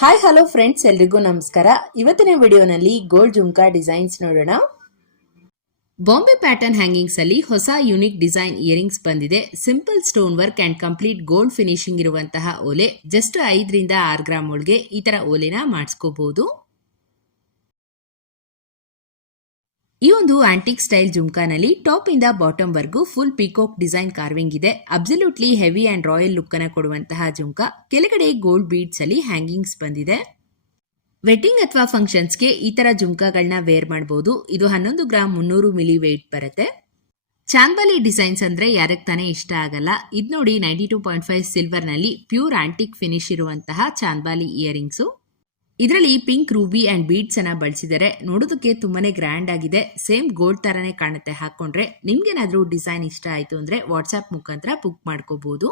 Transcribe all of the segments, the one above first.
Hi hello friends, ಎಲ್ರಿಗೂ ನಮಸ್ಕಾರ. ಇವತ್ತಿನ ವಿಡಿಯೋನಲ್ಲಿ ಗೋಲ್ಡ್ ಜುಮ್ಕಾ ಡಿಸೈನ್ಸ್ ನೋಡೋಣ. ಬಾಂಬೆ ಪ್ಯಾಟರ್ನ್ ಹ್ಯಾಂಗಿಂಗ್ಸ್ ಅಲ್ಲಿ ಹೊಸ ಯೂನಿಕ್ ಡಿಸೈನ್ ಇಯರಿಂಗ್ಸ್ ಬಂದಿದೆ. Simple stone work and complete gold finishing ಇರುವಂತಹ ಓಲೆ. ಜಸ್ಟ್ 5 ರಿಂದ 6 ಗ್ರಾಮ್ ಒಳಗೆ ಈ ತರ ಓಲೆನ ಮಾಡಿಸ್ಕೋಬಹುದು. ಈ ಒಂದು ಆಂಟಿಕ್ ಸ್ಟೈಲ್ ಜುಮ್ಕಾನಲ್ಲಿ ಟಾಪ್ ಇಂದ ಬಾಟಮ್ ವರ್ಗೂ ಫುಲ್ ಪಿಕಾಕ್ ಡಿಸೈನ್ ಕಾರ್ವಿಂಗ್ ಇದೆ. Absolutely heavy and royal look ಅನ್ನು ಕೊಡುವಂತಹ ಜುಮ್ಕಾ. ಕೆಳಗಡೆ ಗೋಲ್ಡ್ ಬೀಡ್ಸ್ ಅಲ್ಲಿ ಹ್ಯಾಂಗಿಂಗ್ಸ್ ಬಂದಿದೆ. ವೆಡ್ಡಿಂಗ್ ಅಥವಾ ಫಂಕ್ಷನ್ಸ್ಗೆ ಈ ತರ ಜುಮ್ಕಾಗಳನ್ನ ವೇರ್ ಮಾಡಬಹುದು. ಇದು 11 ಗ್ರಾಮ್ 300 ಮಿಲಿ ವೇಟ್ ಬರುತ್ತೆ. ಚಾಂದ್ಬಾಲಿ ಡಿಸೈನ್ಸ್ ಅಂದ್ರೆ ಯಾರಕ್ ತಾನೇ ಇಷ್ಟ ಆಗಲ್ಲ. ಇದು ನೋಡಿ 92.5 ಸಿಲ್ವರ್ ನಲ್ಲಿ ಪ್ಯೂರ್ ಆಂಟಿಕ್ ಫಿನಿಶ್ ಇರುವಂತಹ ಚಾಂದ್ಬಾಲಿ ಇಯರಿಂಗ್ಸ್. ಇದರಲ್ಲಿ ಪಿಂಕ್ ರೂಬಿ ಅಂಡ್ ಬೀಡ್ಸ್ ಅನ್ನ ಬಳಸಿದರೆ ನೋಡೋದಕ್ಕೆ ತುಂಬಾನೇ ಗ್ರ್ಯಾಂಡ್ ಆಗಿದೆ. ಸೇಮ್ ಗೋಲ್ಡ್ ತರನೇ ಕಾಣುತ್ತೆ ಹಾಕೊಂಡ್ರೆ. ನಿಮ್ಗೇನಾದ್ರೂ ಡಿಸೈನ್ ಇಷ್ಟ ಆಯ್ತು ಅಂದ್ರೆ ವಾಟ್ಸ್ಆಪ್ ಮುಖಾಂತರ ಬುಕ್ ಮಾಡ್ಕೋಬಹುದು.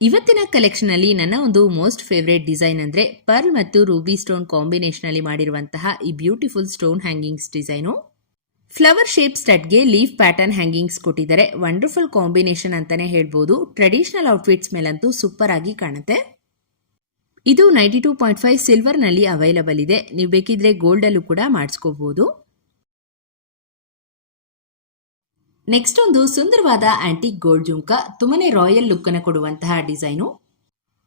ಇವತ್ತಿನ ಕಲೆಕ್ಷನ್ ಅಲ್ಲಿ ನನ್ನ ಒಂದು ಮೋಸ್ಟ್ ಫೇವರೇಟ್ ಡಿಸೈನ್ ಅಂದ್ರೆ ಪರ್ಲ್ ಮತ್ತು ರೂಬಿ ಸ್ಟೋನ್ ಕಾಂಬಿನೇಷನ್ ಅಲ್ಲಿ ಮಾಡಿರುವಂತಹ ಈ beautiful stone hangings design. Flower shape ಸ್ಟಡ್ಗೆ ಲೀಫ್ ಪ್ಯಾಟರ್ನ್ ಹ್ಯಾಂಗಿಂಗ್ಸ್ ಕೊಟ್ಟಿದ್ದಾರೆ. ವಂಡರ್ಫುಲ್ ಕಾಂಬಿನೇಷನ್ ಅಂತಾನೆ ಹೇಳ್ಬೋದು. ಟ್ರೆಡಿಷನಲ್ ಔಟ್ಫಿಟ್ಸ್ ಮೇಲಂತೂ ಸೂಪರ್ ಆಗಿ ಕಾಣುತ್ತೆ. ಇದು 92.5 ಸಿಲ್ವರ್ ನಲ್ಲಿ ಅವೈಲಬಲ್ ಇದೆ. ನೀವು ಬೇಕಿದ್ರೆ ಗೋಲ್ಡ್ ಅಲ್ಲೂ ಕೂಡ ಮಾಡಿಸ್ಕೋಬಹುದು. ನೆಕ್ಸ್ಟ್ ಒಂದು ಸುಂದರವಾದ ಆಂಟಿಕ್ ಗೋಲ್ಡ್ ಜುಮ್ಕಾ. ತುಂಬಾನೇ ರಾಯಲ್ ಲುಕ್ ಅನ್ನು ಕೊಡುವಂತಹ ಡಿಸೈನು.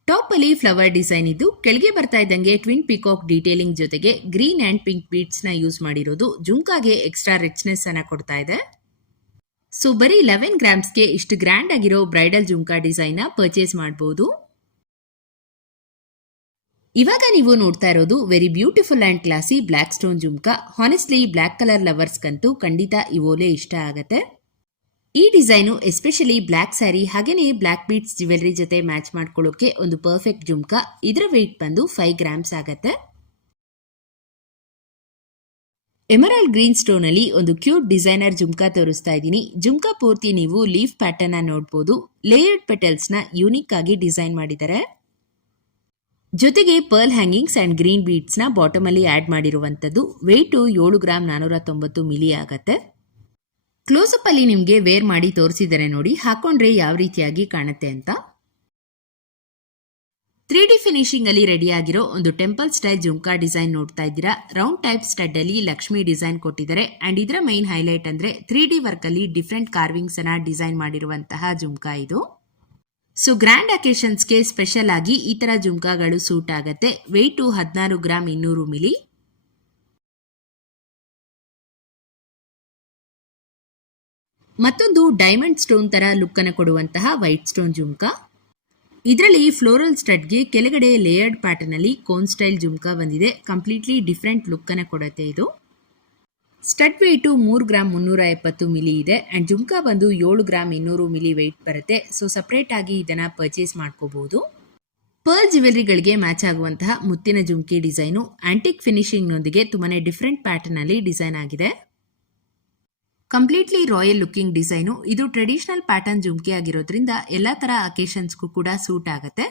ಟಾಪ್ ಅಲ್ಲಿ ಫ್ಲವರ್ ಡಿಸೈನ್ ಇದ್ದು ಕೆಳಗೆ ಬರ್ತಾ ಇದ್ದಂಗೆ ಟ್ವಿನ್ ಪಿಕಾಕ್ ಡೀಟೇಲಿಂಗ್ ಜೊತೆಗೆ ಗ್ರೀನ್ ಅಂಡ್ ಪಿಂಕ್ ಬೀಡ್ಸ್ ನ ಯೂಸ್ ಮಾಡಿರೋದು ಜುಮ್ಕಾಗೆ ಎಕ್ಸ್ಟ್ರಾ ರಿಚ್ನೆಸ್ ಅನ್ನ ಕೊಡ್ತಾ ಇದೆ. ಸೊ ಬರೀ 11 ಗ್ರಾಮ್ಸ್ಗೆ ಇಷ್ಟು ಗ್ರ್ಯಾಂಡ್ ಆಗಿರೋ ಬ್ರೈಡಲ್ ಜುಮ್ಕಾ ಡಿಸೈನ್ ನ ಪರ್ಚೇಸ್ ಮಾಡಬಹುದು. ಇವಾಗ ನೀವು ನೋಡ್ತಾ ಇರೋದು very beautiful and classy black stone jhumka. Honestly black colour ಲವರ್ಸ್ಗಂತೂ ಖಂಡಿತ ಈ ಓಲೆ ಇಷ್ಟ ಆಗತ್ತೆ. ಈ ಡಿಸೈನು ಎಸ್ಪೆಷಲಿ ಬ್ಲಾಕ್ ಸ್ಯಾರಿ ಹಾಗೇನೆ ಬ್ಲಾಕ್ ಬೀಡ್ಸ್ ಜ್ಯುವೆಲರಿ ಜೊತೆ ಮ್ಯಾಚ್ ಮಾಡ್ಕೊಳ್ಳೋಕೆ ಒಂದು ಪರ್ಫೆಕ್ಟ್ ಜುಮ್ಕಾ. ಇದರ ವೆಯ್ಟ್ ಬಂದು 5 ಗ್ರಾಮ್ಸ್ ಆಗತ್ತೆ. ಎಮರಾಲ್ಡ್ ಗ್ರೀನ್ ಸ್ಟೋನ್ ಅಲ್ಲಿ ಒಂದು ಕ್ಯೂಟ್ ಡಿಸೈನರ್ ಜುಮ್ಕಾ ತೋರಿಸ್ತಾ ಇದ್ದೀನಿ. ಜುಮ್ಕಾ ಪೂರ್ತಿ ನೀವು ಲೀಫ್ ಪ್ಯಾಟರ್ನ್ ನೋಡಬಹುದು. ಲೇಯರ್ಡ್ ಪೆಟಲ್ಸ್ ನ ಯೂನಿಕ್ ಆಗಿ ಡಿಸೈನ್ ಮಾಡಿದ್ದಾರೆ. ಜೊತೆಗೆ pearl hangings and green beads ನ ಬಾಟಮ್ ಅಲ್ಲಿ ಆಡ್ ಮಾಡಿರುವಂತದ್ದು. ವೆಯ್ಟ್ 7 ಗ್ರಾಮ್ 490 ಮಿಲಿ ಆಗತ್ತೆ. ಕ್ಲೋಸ್ಅಪ್ ಅಲ್ಲಿ ನಿಮ್ಗೆ ವೇರ್ ಮಾಡಿ ತೋರಿಸಿದರೆ ನೋಡಿ ಹಾಕೊಂಡ್ರೆ ಯಾವ ರೀತಿಯಾಗಿ ಕಾಣುತ್ತೆ ಅಂತ. 3D ಫಿನಿಶಿಂಗ್ ಅಲ್ಲಿ ರೆಡಿ ಆಗಿರೋ ಒಂದು ಟೆಂಪಲ್ ಸ್ಟೈಲ್ ಜುಮ್ಕಾ ಡಿಸೈನ್ ನೋಡ್ತಾ ಇದ್ದೀರಾ. ರೌಂಡ್ ಟೈಪ್ ಸ್ಟಡ್ ಅಲ್ಲಿ ಲಕ್ಷ್ಮಿ ಡಿಸೈನ್ ಕೊಟ್ಟಿದ್ದಾರೆ. ಅಂಡ್ ಇದರ ಮೈನ್ ಹೈಲೈಟ್ ಅಂದ್ರೆ 3D ವರ್ಕ್ ಅಲ್ಲಿ ಡಿಫ್ರೆಂಟ್ ಕಾರ್ವಿಂಗ್ಸ್ ಅನ್ನ ಡಿಸೈನ್ ಮಾಡಿರುವಂತಹ ಜುಮ್ಕಾ ಇದು. ಸೊ ಗ್ರ್ಯಾಂಡ್ ಅಕೇಶನ್ಸ್ಗೆ ಸ್ಪೆಷಲ್ ಆಗಿ ಈ ತರ ಜುಮ್ಕಾಗಳು ಸೂಟ್ ಆಗತ್ತೆ. Weight 16 gram 200 milli. ಮತ್ತೊಂದು ಡೈಮಂಡ್ ಸ್ಟೋನ್ ತರ ಲುಕ್ ಅನ್ನು ಕೊಡುವಂತಹ ವೈಟ್ ಸ್ಟೋನ್ ಜುಮ್ಕಾ. ಇದರಲ್ಲಿ ಫ್ಲೋರಲ್ ಸ್ಟಡ್ಗೆ ಕೆಳಗಡೆ ಲೇಯರ್ಡ್ ಪ್ಯಾಟರ್ನ್ ಅಲ್ಲಿ ಕೋನ್ ಸ್ಟೈಲ್ ಜುಮ್ಕಾ ಬಂದಿದೆ. ಕಂಪ್ಲೀಟ್ಲಿ ಡಿಫ್ರೆಂಟ್ ಲುಕ್ ಅನ್ನು ಕೊಡುತ್ತೆ ಇದು. ಸ್ಟಡ್ ವೆಯ್ಟ್ 3 ಗ್ರಾಮ್ 370 ಮಿಲಿ ಇದೆ. ಅಂಡ್ ಜುಮ್ಕಾ ಬಂದು 7 ಗ್ರಾಮ್ 200 ಮಿಲಿ ವೆಯ್ಟ್ ಬರುತ್ತೆ. ಸೊ ಸಪರೇಟ್ ಆಗಿ ಇದನ್ನ ಪರ್ಚೇಸ್ ಮಾಡ್ಕೋಬಹುದು. ಪರ್ಲ್ ಜ್ಯುವೆಲರಿಗಳಿಗೆ ಮ್ಯಾಚ್ ಆಗುವಂತಹ ಮುತ್ತಿನ ಜುಮ್ಕಿ ಡಿಸೈನು ಆಂಟಿಕ್ ಫಿನಿಶಿಂಗ್ ನೊಂದಿಗೆ ತುಂಬಾನೇ ಡಿಫ್ರೆಂಟ್ ಪ್ಯಾಟರ್ನ್ ಅಲ್ಲಿ ಡಿಸೈನ್ ಆಗಿದೆ. Completely royal looking design. ಇದು ಟ್ರೆಡಿಷನಲ್ ಪ್ಯಾಟರ್ನ್ ಜುಮ್ಕಿ ಆಗಿರೋದ್ರಿಂದ ಎಲ್ಲಾ ತರ ಅಕೇಶನ್ಸ್ಗೂ ಕೂಡ ಸೂಟ್ ಆಗುತ್ತೆ.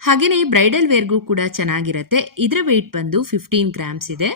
ಹಾಗೇನೆ ಬ್ರೈಡಲ್ ವೇರ್ಗೂ ಕೂಡ ಚೆನ್ನಾಗಿರುತ್ತೆ. ಇದರ ವೆಯ್ಟ್ ಬಂದು 15 ಗ್ರಾಮ್ಸ್ ಇದೆ.